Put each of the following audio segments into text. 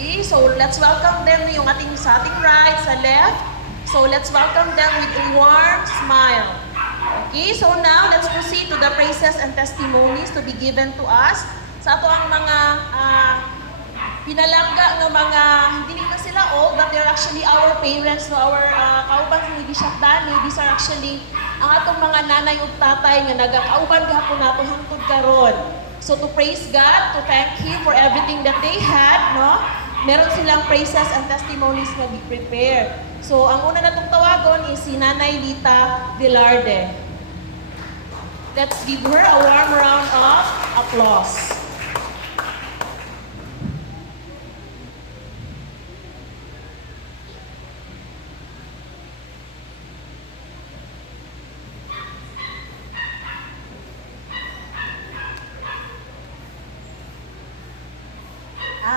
Okay, so let's welcome them yung sa ating right, sa left. So let's welcome them with a warm smile. Okay, so now let's proceed to the praises and testimonies to be given to us. Sa ato ang mga pinalangga ng mga, hindi na sila old, but they're actually our parents, no, our kauban sa Gisyakdani. These are actually ang atong mga nanay ug tatay nga nagakauban gahapon nato hangtod karon. So to praise God, to thank Him for everything that they had, no? Meron silang praises and testimonies na prepare. So ang una natong tawagon is si Nanay Lita Velarde. Let's give her a warm round of applause.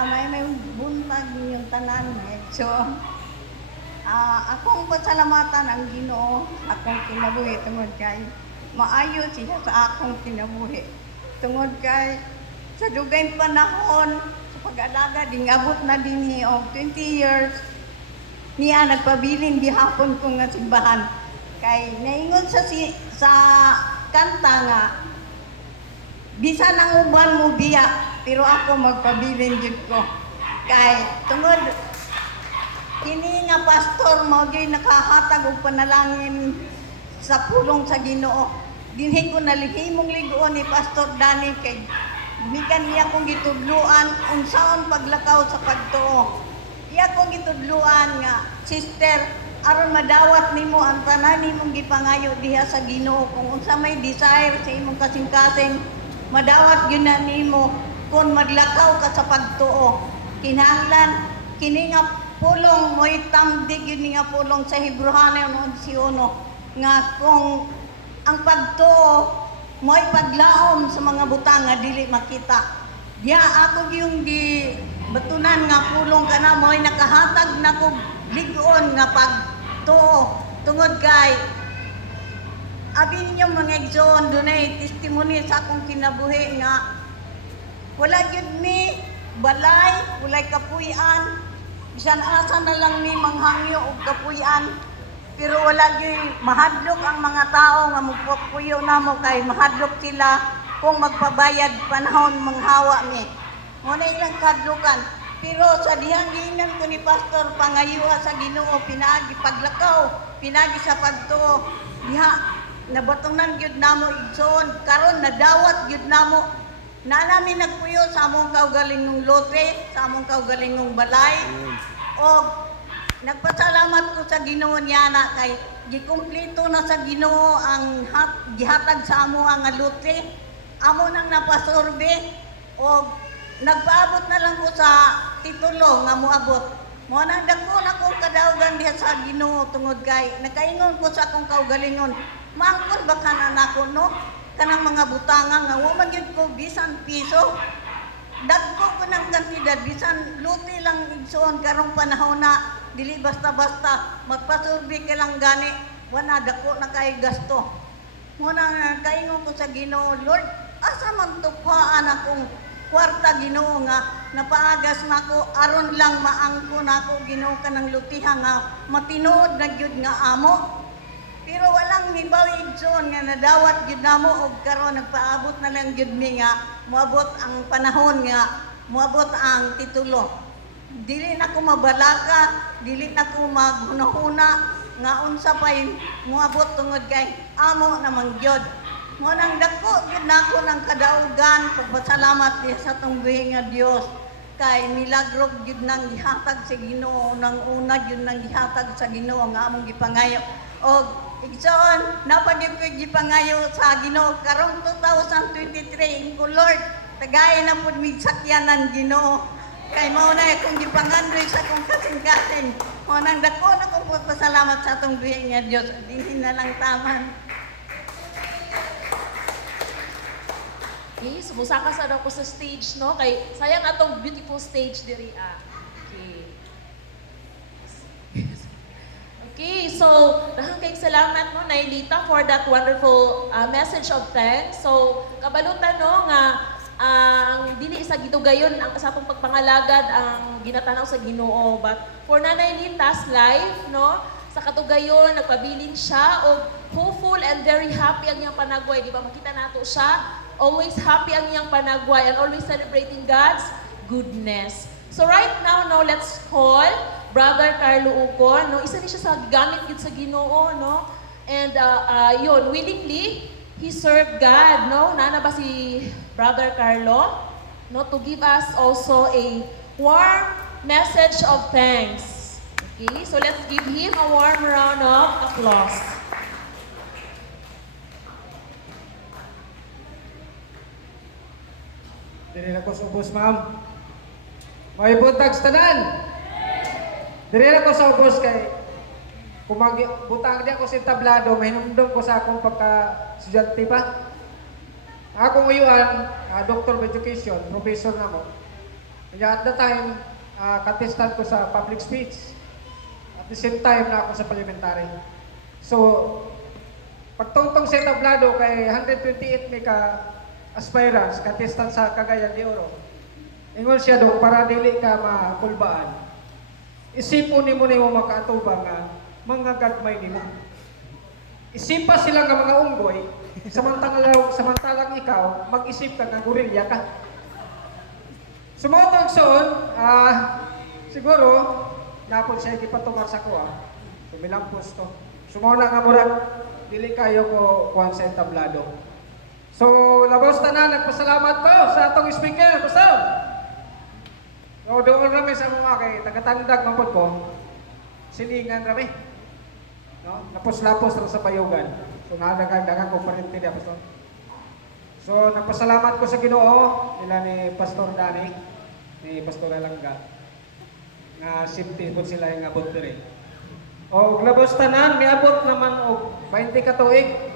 May buntag ninyong tanan. So, akong pasalamatan ang Ginoo akong kinabuhi tungod kay maayo siya sa akong kinabuhi. Tungod kay sa dugay panahon sa pag-alaga ding abot na dinhi og 20 years niya nagpabilin gihapon ko nga simbahan. Kay naingon sa kanta nga bisan ang uban mo biya pero ako magpabilin jud ko. Kay tungod kini nga pastor mo gyud nakahatag og panalangin sa pulong sa Ginoo. Dinhi ko nalihimong ligoon ni Pastor Danny kay bikan niya kong gitudluan unsaon paglakaw sa pagtuo. Iya kong gitudluan nga sister aron madawat nimo ang tanan nimong gipangayo diha sa Ginoo kung unsa may desire sa imong kasing-kasing madawat gyud na nimo kung maglakaw ka sa pagtuo. Kinahanglan kini nga pulong mo'y tamdig yun nga pulong sa Hebreano 11:1 nga kung ang pagtuo mo'y paglaom sa mga butang nga dili makita. Diya ako yung batunan nga pulong kana mo'y nakahatag na kog ligon nga pagtuo tungod kay abi ninyo mga igsoon dunay testimony sa akong kinabuhi nga wala gyud mi balay, walay kapuy-an. Bisan asa na lang ni manghangyo og kapuy-an. Pero wala gyud mahadlok ang mga tao nga magpupuyo namo kay mahadlok sila kung magpabayad panahon manghawa mi. Muna ilang kadlukan. Pero sa dihang giingnan ko ni Pastor pangayuha sa Ginoo pinaagi paglakaw, pinaagi sa pagtuo. Diha nabatunan gyud namo igsoon karon nadawat gyud namo. Namin nagpuyo sa among kaugalingong lote, sa among kaugalingong balay. O nagpasalamat ko sa Ginoo niya na kay gikumpleto na sa Ginoo ang gihatag sa amo ang lote. Amo nang napasorbe o nagpaabot na lang ko sa titulo nga moabot. Mo nang dako na kong kadaugan diha sa Ginoo tungod kay nakaingon ko sa akong kaugalingon. Mangkon ba kana nako no? Kanang mga butanga nga wa man gyud ko bisan piso. Dagko ko ng kantidad bisan luti lang igsoon karong panahon na dili basta-basta magpasurbi ka lang gani wala dako na kay gasto. Muna kaingon ko sa Ginoo, Lord, asa man tuphaan akong kwarta Ginoo nga napaagas nako aron lang maangko nako Ginoo kanang lutiha nga matinuod na gyud nga amo. Pero walang hibaw igsoon nga nadawat gyud namo og karon nagpaabot na lang gyud mi nga moabot ang panahon nga moabot ang titulo. Dili na ko mabalaka, dili na ko maghunahuna nga unsa pay moabot tungod kay amo namang gyud. Mo nang dako gyud nako ng kadaugan pagpasalamat diha sa tong buhi nga Dios kay milagro gyud nang gihatag sa Ginoo nang una gyud nang gihatag sa Ginoo nga among gipangayo. Og igsoon, napagin ko gipangayo sa Ginoo karong 2023 ko Lord, tagay na pud mig sakyanan Ginoo. Kay mao na akong gipangandoy sa akong kasing-kasing. Mo nang dako na ko pasalamat sa atong buhi nga Dios. Dinhi na lang taman. Okay, sumusaka sa daw ko sa stage, no? Kay sayang atong beautiful stage diri Okay. Okay, so dahang kay salamat no Nailita for that wonderful message of thanks. So kabalutan no nga ang dili sa gitugayon ang sa atong pagpangalagad ang ginatanaw sa Ginoo. But for Nanay Linta's life, no, sa katugayon nagpabilin siya og hopeful and very happy ang iyang panagway, di ba? Makita nato siya always happy ang iyang panagway and always celebrating God's goodness. So right now, no, let's call Brother Carlo Ucon, no, isa ni siya sa gigamit gid sa Ginoo, no? And yun, willingly he served God, no? Nana ba si Brother Carlo, no, to give us also a warm message of thanks. Okay, so let's give him a warm round of applause. Dili na ko subos, ma'am. May buntag sa tanan. Dili na ko sa ubos kay butang di ako sa tablado, mahinumdum ko sa akong pagka-estudyante pa. Akong uyuan, Doctor of Education, professor na mo. Kaya at the time, contestant ko sa public speech. At the same time na ako sa parliamentary. So, pagtungtong sa tablado kay 128 may aspirants, contestant sa Cagayan de Oro. Ingon siya do, para dili ka makulbaan. Isipon ni mo makaatubang nga, mga gagmay ni mo. Isipa sila nga mga unggoy, samantalang ikaw, mag-isip ka nga gorilya ka. Sumotong soon, siguro, napon siya ipatungar sa kuha. Tumilang pusto. Sumuna nga murag, dili kayo ko kuhan sa entablado. So, labos na nagpasalamat ko sa atong speaker, Pastor. So, doon rami sa mga kay tagatandag mapod ko, silingan rami. No? Lapos-lapos ra sa bayugan. So, nadagan ko parente niya, Pastor. So, nagpasalamat ko sa Ginoo nila ni Pastor Dani, ni Pastor Alangga, na safety po sila yung abot diri. O, labos tanan, niabot naman og 20 ka tuig.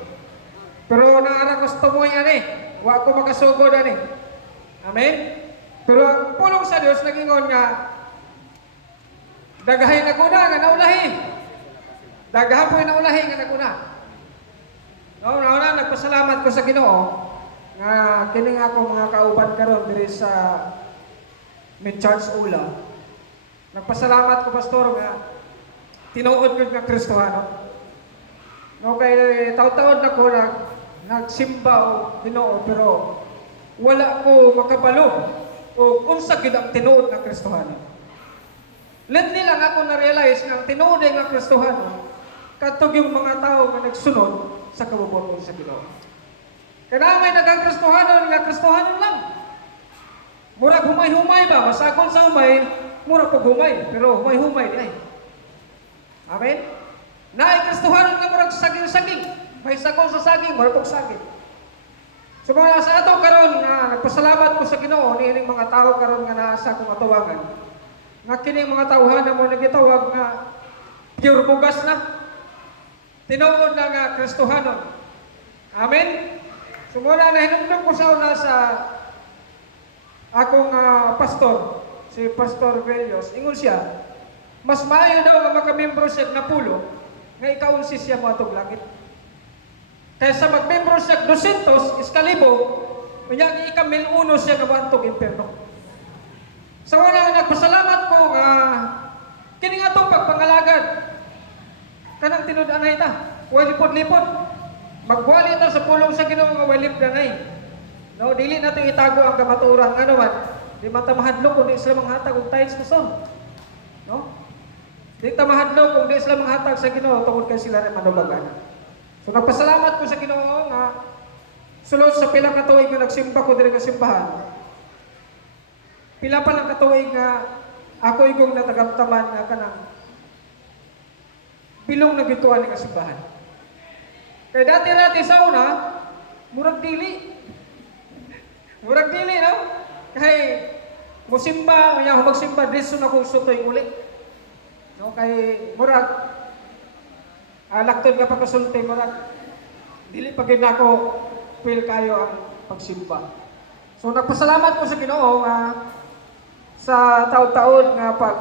Pero naara ko sa tumoy ani, wa ko makasugod ani. Amen? Pero ang pulong sa Dios nagingon nga daghay na kuna nga naulahi. Daghapoy na ulahi nga naguna. No, nauna nagpasalamat ko sa Ginoo nga kining ako mga kauban karon diri sa Mid-Church Ula. Nagpasalamat ko pastor nga tinuod ko nga Kristiyano. No, kay taon-taon na ko nagsimba o Ginoo pero wala ko makabalo o unsa gid ang tinuod nga Kristiyano. Lately lang ako na-realize nga tinuod nga Kristiyano katong yung mga tao nga nagsunod sa kabubuton sa Ginoo. Kaya may nagkakristohanon nga Kristohanon lang. Murag humay-humay ba? Masakon sa humay, murag pag humay. Pero humay-humay di ay. Amen? Naay Kristohanon nga murag saging-saging. May sakon sa saging, murag pag saging. So mga sa ato karon nga nagpasalamat ko sa Ginoo niining mga tao karon nga naa sa akong atuwangan. Nga kining mga tawhan mo nagitawag nga pure bugas na. Tinuod na nga Kristohanon. Amen? Sumuna na hinumdum ko sa una sa akong pastor, si Pastor Velios. Ingon siya, mas maayo daw nga makamembro siya na pulo, nga ikaunsi siya mo atong langit. Kaysa magmembro siya 200, iskalibo, kunyang ika-1,000 siya nga wantong imperno. Sa una nagpasalamat ko nga kining atong pagpangalagad. Kanang tinud-anay ta, walipod-lipod. Magwali ta sa pulong sa Ginoo nga walip-danay. No, dili nato itago ang kamaturan nga naman. Di man ta mahadlok kung di sila manghatag og tithes na son. No? Di ta mahadlok kung di sila manghatag sa Ginoo tungod kay sila rin manubagan. So nagpasalamat ko sa Ginoo nga sulod sa pila ka tuig nga nagsimba ko diri nga simbahan. Pila pa lang ka tuig nga ako igong natagamtaman nga kanang bilong na gituan ng simbahan. Kaya dati-dati sa una, murag dili. Murag dili, no? Kaya musimba, kaya magsimba, diso na kong sutoy uli. No? Kaya murag, laktod nga pagkasulti, murag, dili pag ako feel kayo ang pagsimba. So nagpasalamat ko sa Ginoo nga sa taon-taon nga pag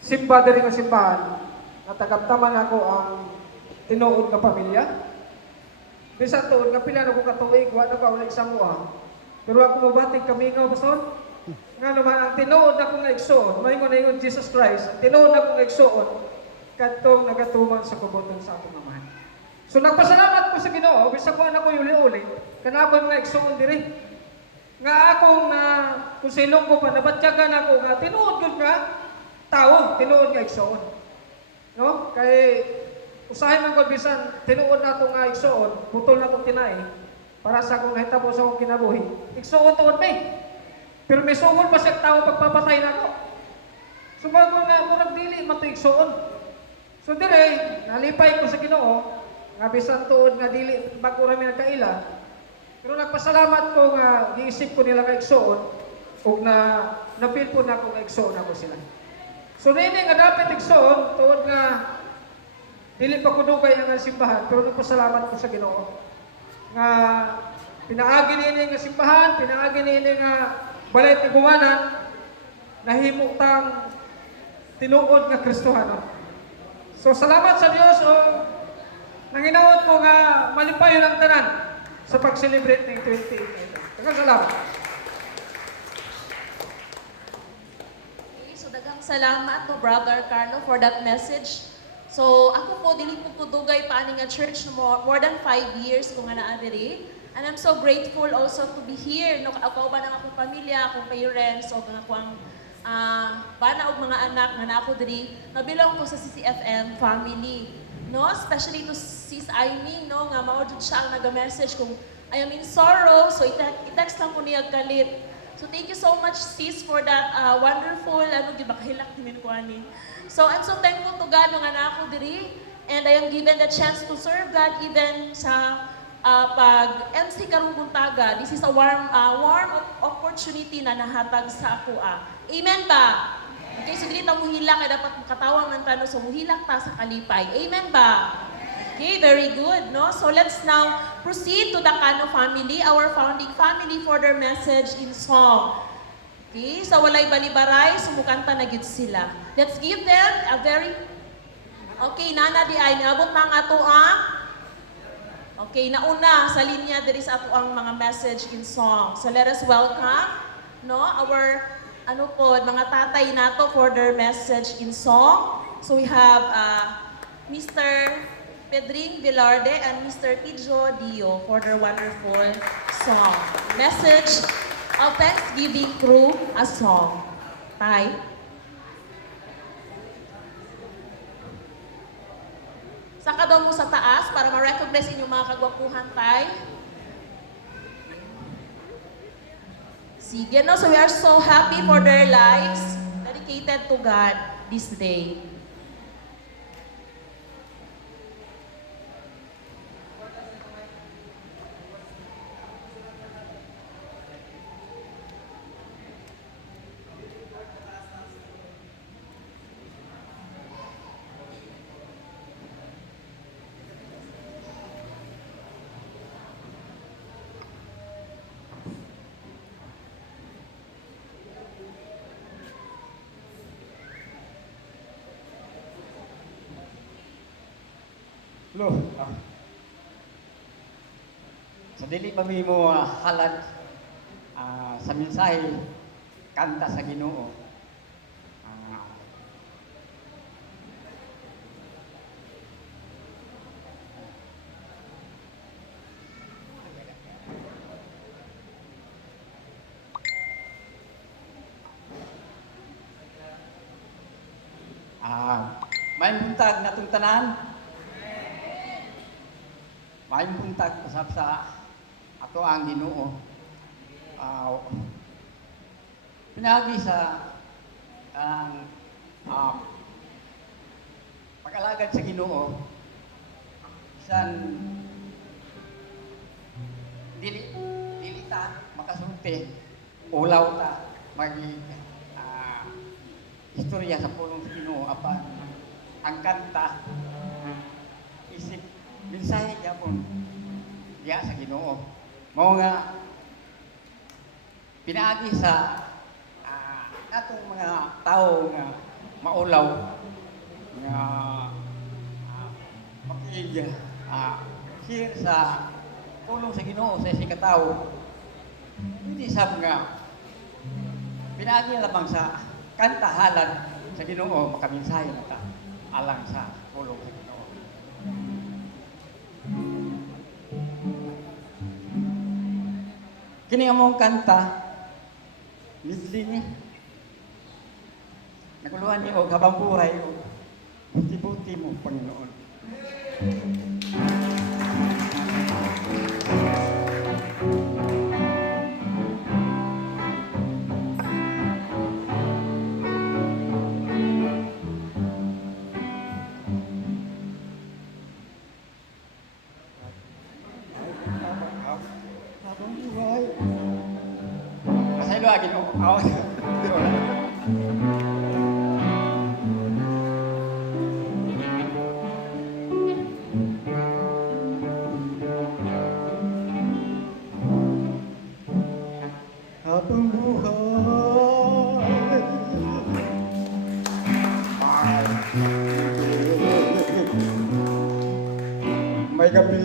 simba diri nga simbahan, natagaptaman ako ang tinuod nga pamilya. Bisan tuod nga pila na ko katuig wa na ka ulit sa mua. Pero ako mabatig kami nga pastor. Nga naman ang tinuod na kong igsoon, mahingon na ingon Jesus Christ. Ang tinuod na kong igsoon kadtong nagatuman sa kubuton sa atong amahan. So nagpasalamat ko sa Ginoo bisan ko ana ko uli-uli kana ako mga igsoon diri. Nga akong na kung silong ko pa nabatyagan ako nga tinuod gyud nga tao, tinuod nga igsoon. No? Kay usahay man ko bisan tinuod nato nga igsoon, putol nato tinai para sa akong nahitabo sa akong kinabuhi. Igsoon tuod may. Pero may sugod pa siya tao pagpapatay nako. So bago nga murag dili man to igsoon. So dire nalipay ko sa Ginoo nga bisan tuod nga dili bago ra mi nagkaila. Pero nagpasalamat ko nga giisip ko nila nga igsoon ug na na-feel po na ko nga igsoon ako sila. So nini nga dapat igsoon tuod nga dili pa ko dugay nga simbahan pero nagpasalamat ko sa Ginoo nga pinaagi nini nga simbahan, pinaagi nini nga balay tiguanan nahimo tang tinuod nga Kristohano. So salamat sa Dios o nanginaot ko nga malipayon ang tanan sa pag-celebrate ng 28. Daghang salamat. Okay, so daghang salamat to Brother Carlo for that message. So ako po dili po dugay pa ani nga church no more than 5 years ko nga naa diri. And I'm so grateful also to be here. No, ako ba ng akong pamilya, akong parents, o mga akong bana og mga anak nga naa ko diri, nabilong ko sa CCFM family. No, especially to Sis Aimee, no, nga mao jud siya ang naga-message kung I am in sorrow, so i-text lang ko niya galit. So thank you so much sis for that wonderful gyud bakahilak nimin ko ani. So I'm so thankful to God nga naa ko diri and I am given the chance to serve God even sa pag-MC karong buntaga. This is a warm opportunity na nahatag sa ako. Amen ba? Okay, so dili ta muhilak kay dapat makatawa man tano so muhilak ta sa kalipay. Amen ba? Okay, very good, no? So let's now proceed to the Cano family, our founding family for their message in song. Okay, so walay balibaray, sumukanta na gyud sila. Let's give them a very okay, nana di ay niabot na ang ato ang okay, nauna sa linya there is ato ang mga message in song. So let us welcome no our mga tatay nato for their message in song. So we have Mr. Pedring Velarde and Mr. Pijo Dio for their wonderful song. Message of Thanksgiving through a song. Tay. Saka daw mo sa taas para ma-recognize inyong mga kagwapuhan, tay. Sige, no? So we are so happy for their lives dedicated to God this day. Hello. Sa dili pa mi mo halad sa mensahe kanta sa Ginoo. May buntag natong tanan. May buntag pasab sa ato ang Ginoo. Pinagi sa pag-alagad sa Ginoo. Bisan dili ta makasulti, ulaw ta magi istorya sa pulong sa Ginoo apan ang kanta isip mensahe gyapon diya sa Ginoo. Mao nga pinaagi sa natong mga tao nga maulaw nga makig share sa pulong sa Ginoo sa isang katao. Hindi sab nga pinagi lamang sa kantahalan sa Ginoo makaminsahe na ta alang sa pulong sa Ginoo. Kini among kanta midli ni naguluhan ni og habang buhay o buti-buti mo Panginoon. Habang buhay. Masaylo agin mo. Awas. Di wala. Habang buhay may gabi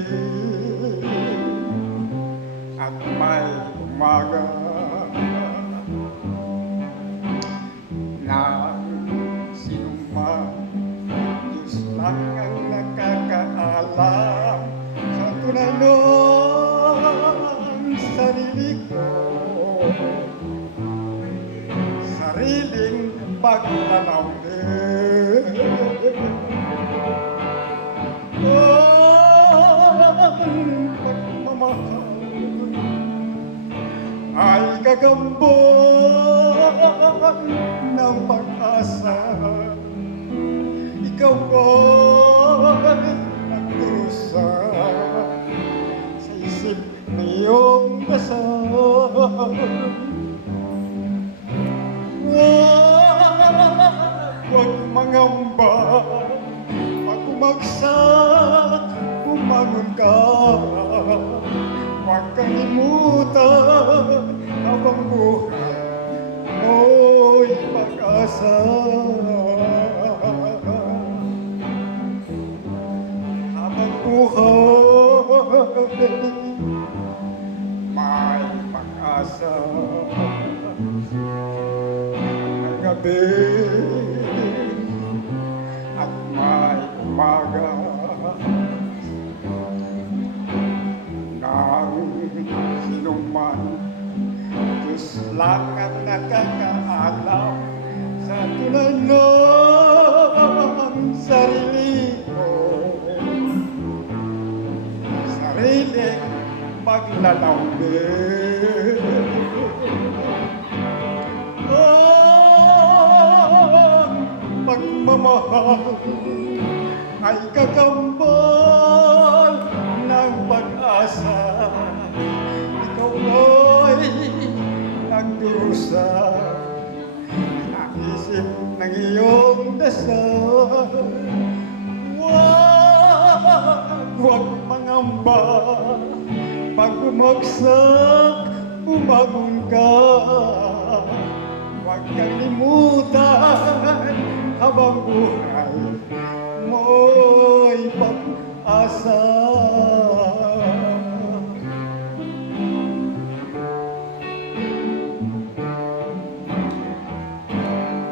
at may umaga na sinuman Diyos lang ang nakakaalam sa tunay ng sarili ko sariling paglalaw din ang pagmamahal ay gagambon ng pag-asa. Ikaw ay nagdurusa sa isip na iyong dasal. Huwag mangamba, pag umagsak, bumangon ka. Huwag kalimutan habang buhay mo'y pag-asa. Habang buhay may pag-asa. May gabi at may umaga nang sinuman Diyos lang ang nakakaalam sa tunay ng sarili ko sariling paglalambing ang pagmamahal ay kakambal ng pag-asa. Ikaw ay nagdurusa sa isip ng iyong dasal. Huwag mangamba, pag bumagsak, bumangon ka. Huwag kalimutan habang buhay mo'y pag-asa.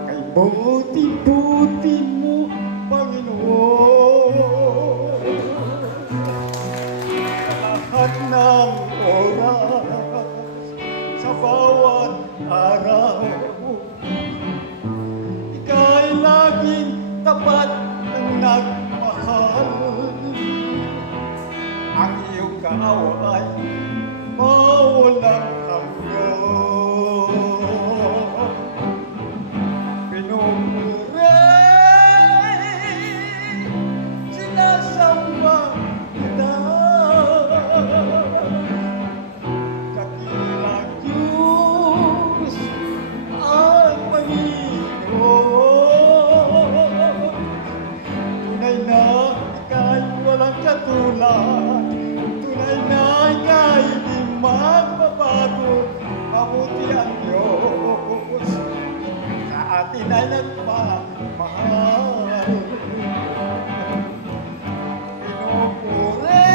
Kay buti-buti mo, Panginoon, sa lahat ng oras, sa bawat araw, ika'y laging tapat ng nagmahal. Ang iyong kaawa ay mawalang hanggan. Pinupuri, sinasamba kita. Dakilang Diyos ang Panginoon. Tunay na ika'y walang katulad. Tunay na ika'y di magbabago. Mabuti ang Diyos sa atin ay nagmamahal. Pinupuri,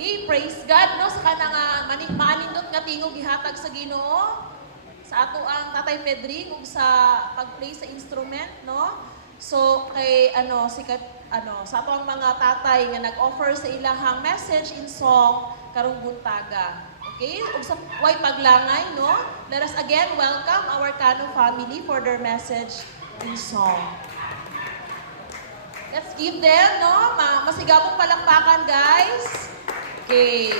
Okay, praise God, no? Sa kanang maanindot nga tingog gihatag sa Ginoo sa ato ang Tatay Pedring ug sa pag-play sa instrument, no? So kay sa ato ang mga tatay nga nag-offer sa ilahang message in song karong buntaga. Okay? Ug sa way paglangay, no? Let us again welcome our Kano family for their message in song. Let's give them, no? Masigabong palakpakan, guys. Okay.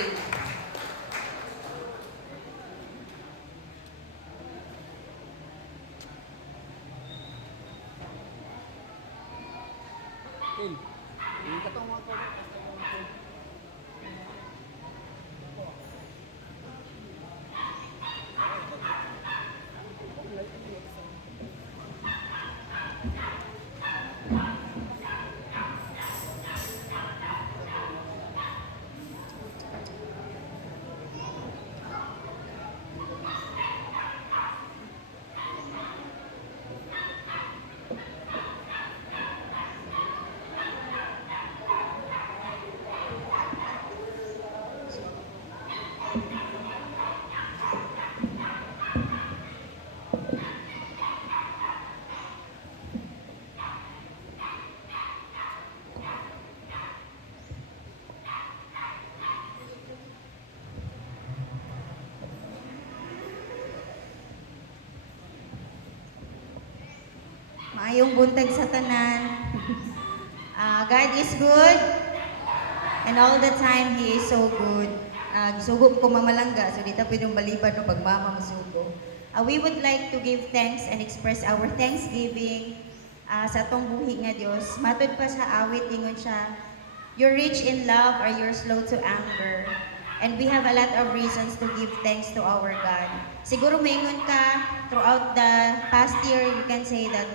Maayong buntag sa tanan. God is good and all the time He is so good. Gisugo ko mamalangga, so di ta pwedeng balibad no pagmama masugo. We would like to give thanks and express our thanksgiving sa atong buhi nga Dios. Matod pa sa awit ingon siya, you're rich in love or you're slow to anger. And we have a lot of reasons to give thanks to our God. Siguro maingon ka throughout the past year, you can say that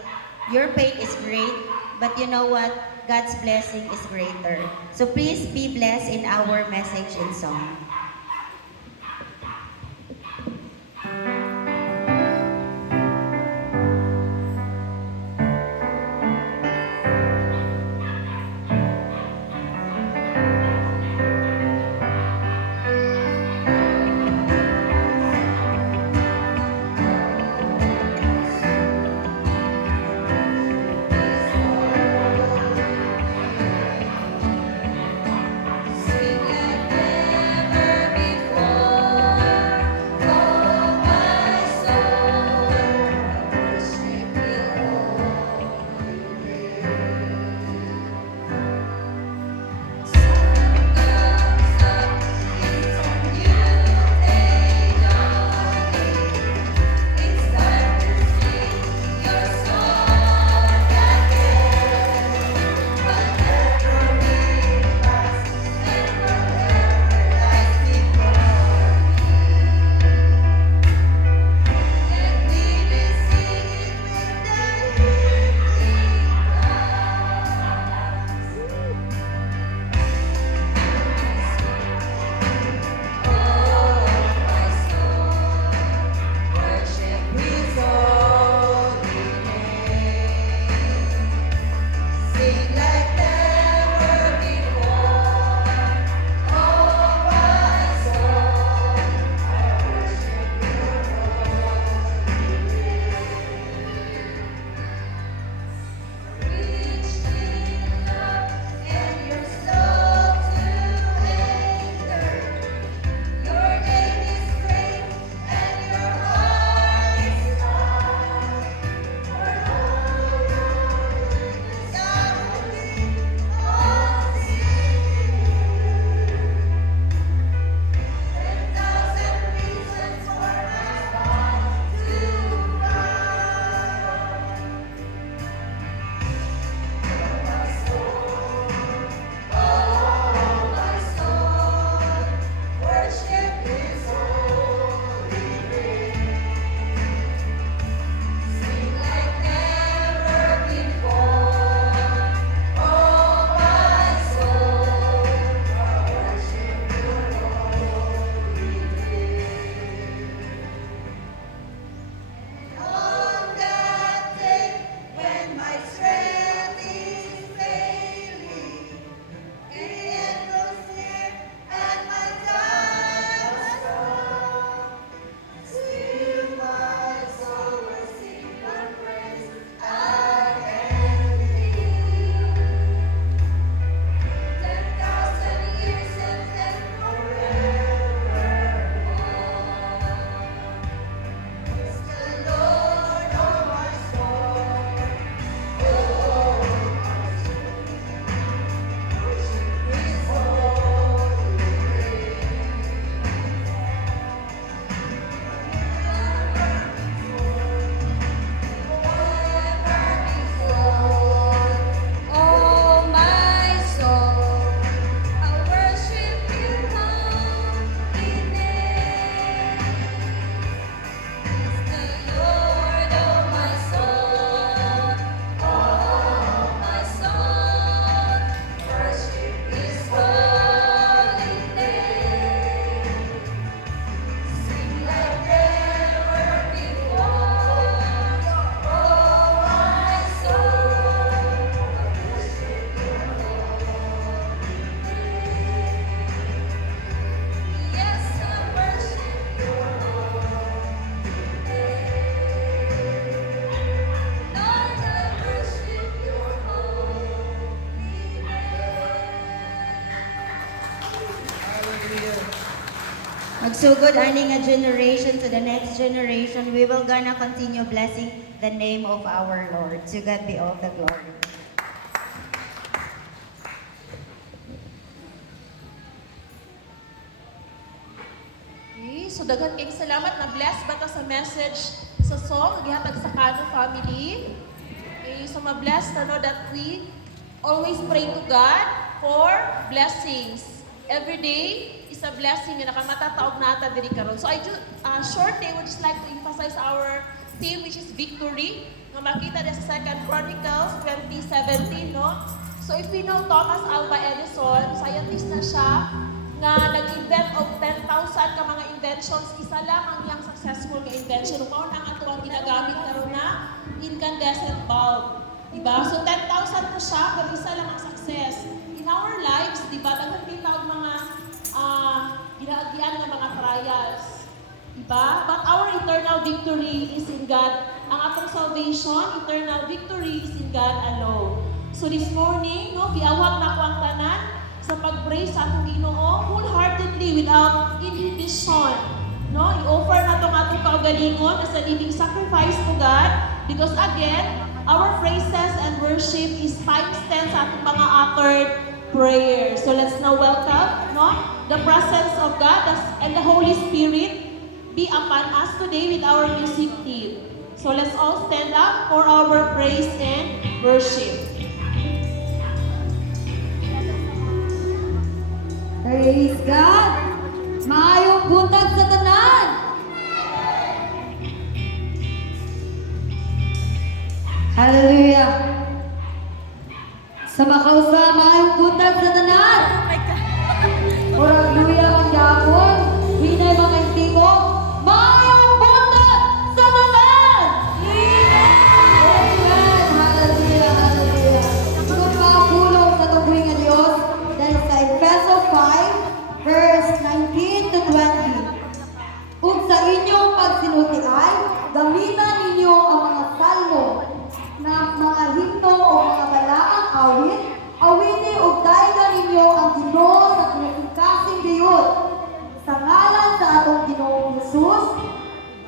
your pain is great, but you know what? God's blessing is greater. So please be blessed in our message and song. Sing like never Magsugod aning a generation to the next generation, we will gonna continue blessing the name of our Lord. To God be all the glory. Okay, so daghan kayong salamat na bless ba ta sa message sa song gihatag sa Kano family. Okay, so ma-bless na no that we always pray to God for blessings. Every day is a blessing nga nakamatataog nata diri karon. So I just shortly would just like to emphasize our theme which is victory. Nga makita din sa 2 Chronicles 20:17 no. So if we know Thomas Alva Edison, scientist na siya, nga nag-invent of 10,000 ka mga inventions, isa lang ang iyang successful nga invention. Mao na nga ito ang ginagamit karon na incandescent bulb. Diba? So 10,000 to siya, pero isa lang ang success. In our lives, diba, daghan din taog mga ginaagian ng mga trials. Diba? But our eternal victory is in God. Ang atong salvation, eternal victory is in God alone. So this morning, no, giawag na ko ang tanan sa pag-pray sa atong Ginoo wholeheartedly without inhibition. No, i-offer na tong atong kaugalingon as a living sacrifice to God because again, our praises and worship is time-spent sa atong mga uttered prayers. So let's now welcome, no, the presence of God and the Holy Spirit be upon us today with our music team. So let's all stand up for our praise and worship. Praise God! Maayong buntag sa tanan! Hallelujah! Sa makausa, maayong buntag sa tanan! Murag luya ang gapon, hinay mga intimo, maayong buntag sa tanan! Amen! Hallelujah! Hallelujah! Kung makapulong sa tubuhin nga Diyos, dahil sa Efeso 5, verse 19 to 20. Kung sa inyong pagsinutiay, gamitan ninyo ang mga salmo, na mga himno o mga balaang awit, awiti o dayga ninyo ang Ginoo sa kinasingkasing biyot. Sa ngalan sa atong Ginoong Jesus,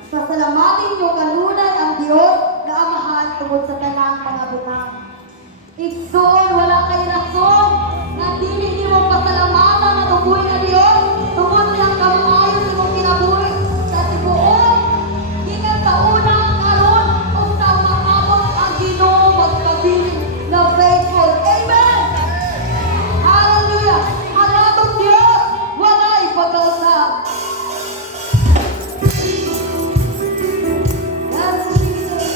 pasalamatin niyo kanunay ang Diyos na Amahan tungod sa tanang mga butang. Igsoon, wala kay rason na dili niyo pasalamatan ang tubuhin na Diyos tungod nilang kamayo sa imong kinabuhi sa tibuon. Hingan sa unang karon o sa makamot ang Ginoo magpabiling na faithful. Amen! Hallelujah! Alabang Diyos, wala'y pagkausap. Yes, Jesus.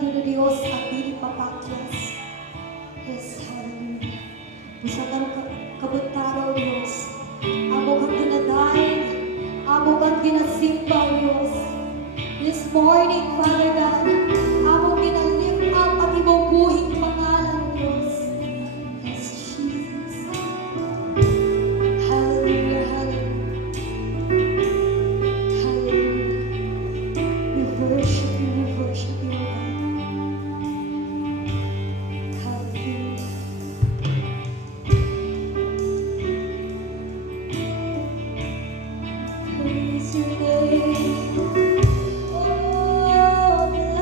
kini Dios at dili papakyas. Yes, hallelujah. Usa ka kabutaro Dios. Amo kang ginadayon, amo kang ginasimba Dios. This morning, Father God, amo ginalift up ang imong buhing pangalan Dios. Yes, Jesus. Hallelujah, hallelujah. Hallelujah. We worship you, God. Hallelujah. Praise your name. Oh,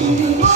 Thank you.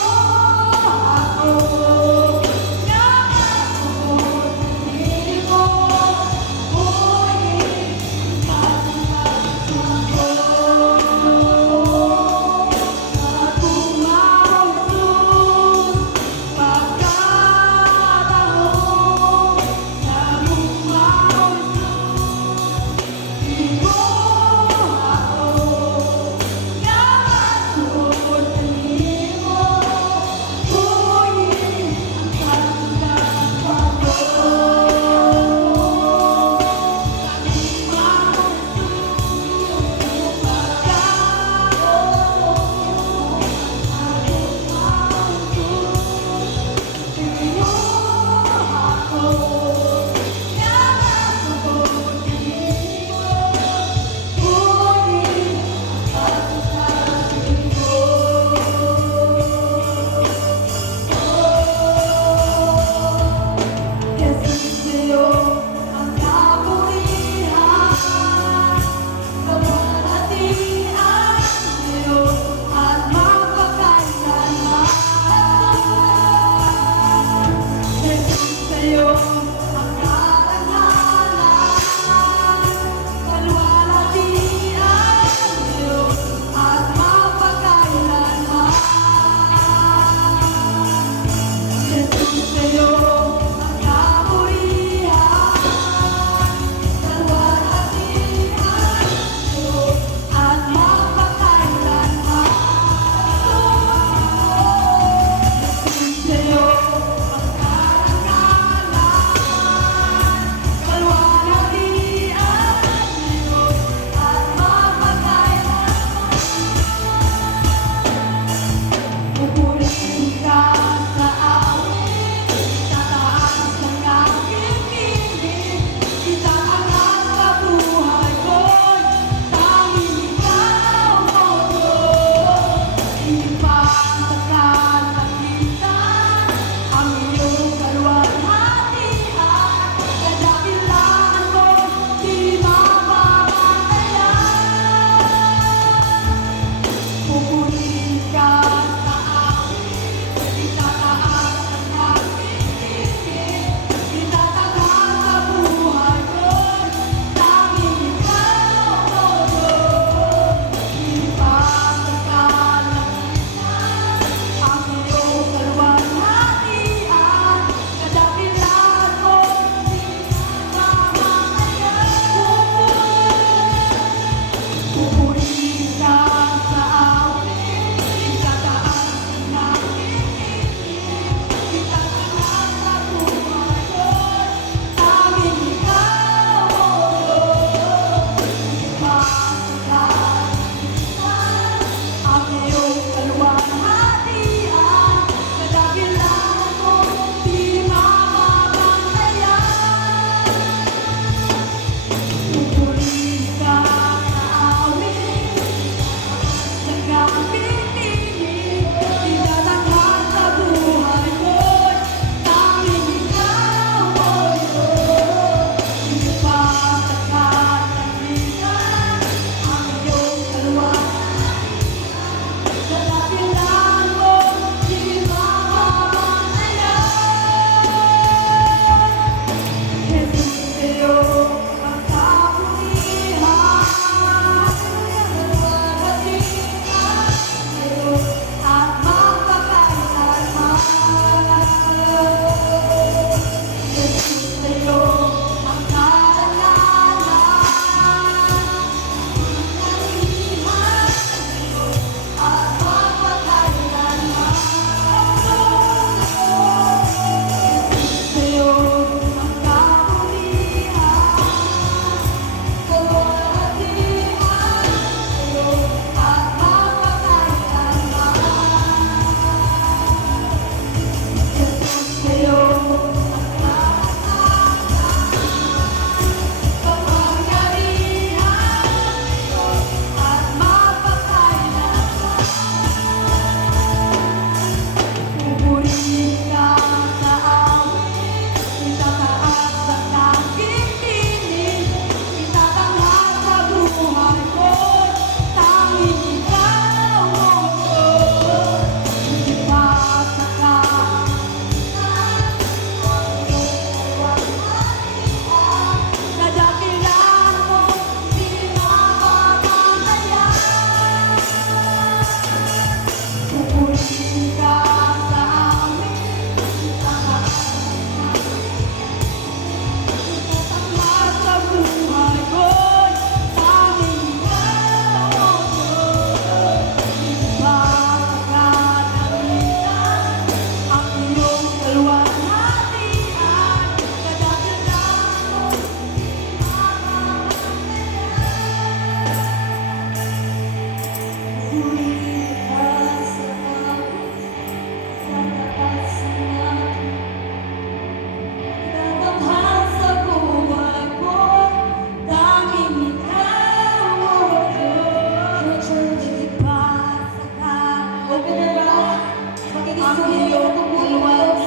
ang iyong kaluwas.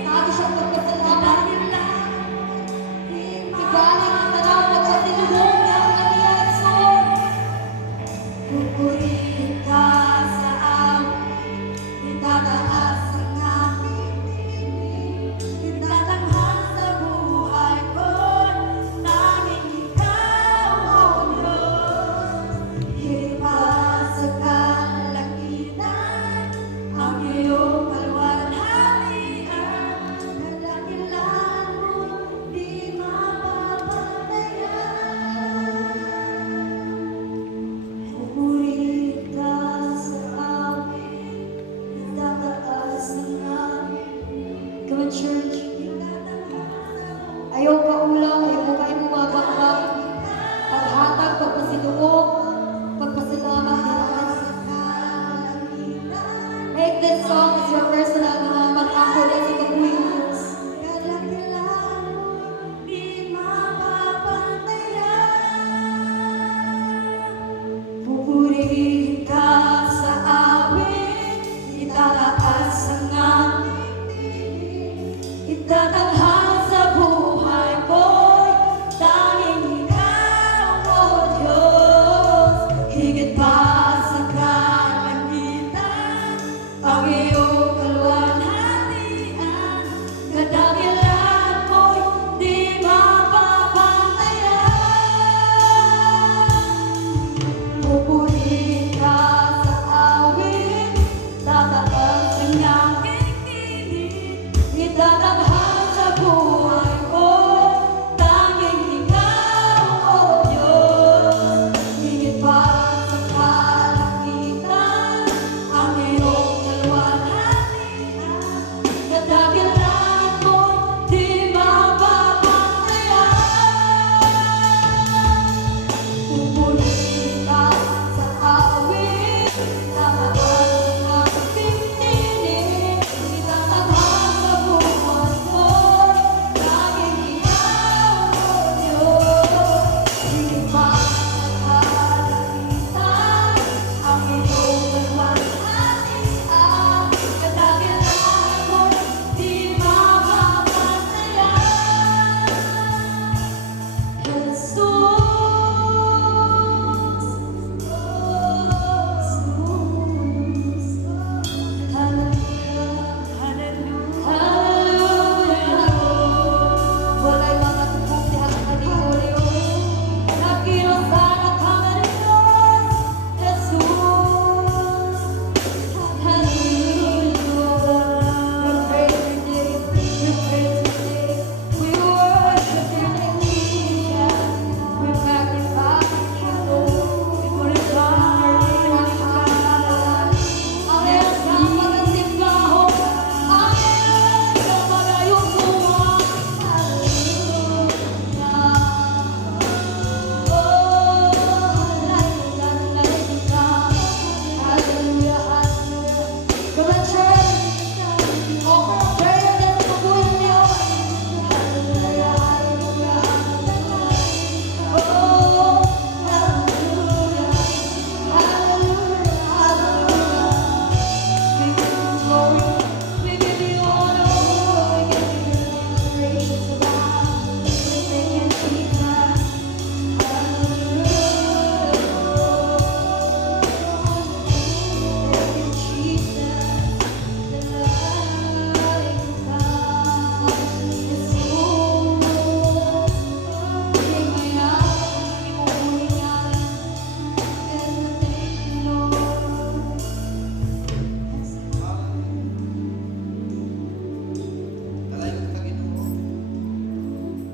Nato siya pagpasalamat. Igaling ang tanaw na katilunong ng kaniyang son. Pupurihin ka sa amin, itataas ang aking itatanghal sa buhay ko. Tanging ikaw, O Diyos, ipas sa kalakitan, ang iyong kaluwalhatian. Kadakilan mo, di mapapatayan. Pupurihin ka sa amin, itataas ang amin. Come on, church. Ayaw ka ulang, ayaw mo kayo bumabakbak. Paghatag, pagpasilungo, pagpasalamat din. Make this song as your personal pag-ako din sa kabuhiyos. Pupurihin ka sa amin, itataas ang amin. Itatanghal sa buhay ko'y tanging ikaw, O Diyos. Higit pa sa kalangitan, ang iyong kaluwalhatian. Kadakilan mo'y di mapapatayan. Pupurihin ka sa awit, tataas ang aking tinig. Itatanghal sa buhay ko, tanging ikaw, O Diyos. Higit pa sa kalangitan, ang iyong kaluwalhatian. Kadakilan mo'y di mapapatayan. Pupurihin ka sa awit, tataas ang aking tinig. Itatanghal sa buhay ko, tanging ikaw, O Diyos. Higit pa sa kalangitan, ang iyong kaluwalhatian. Kadakilan mo'y di mapapatayan.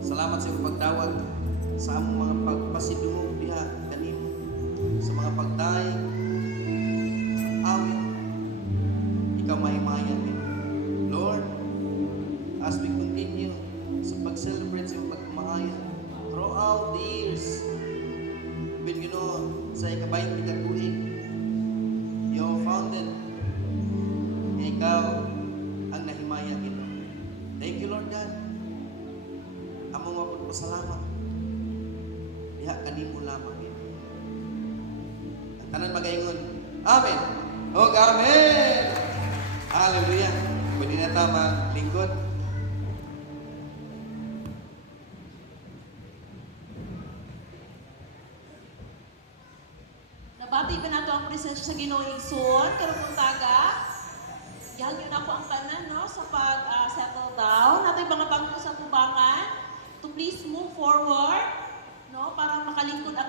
Salamat sa iyong pagdawat sa among mga pagpasidungog diha kanimo sa mga pagdaig awit ikaw mahimayan din. Lord, as we continue sa pag-celebrate sa iyong pagmamahaya throughout the years when you know sa ikabayang ikatuig you are founded ikaw ang nahimaya gino. Thank you, Lord God. Among mapagpasalamat diha kanimo lamang gino. Ang tanan magaingon amen o amen. Hallelujah. Pwede na tayo maglingkod. Nabati ba nato ang presensya sa Ginoong Igsoon karong buntaga? Yan yun ako ang kanan no sa pag-settle down. Nato yung mga bangko sa tubangan to please move forward no para makalingkod ang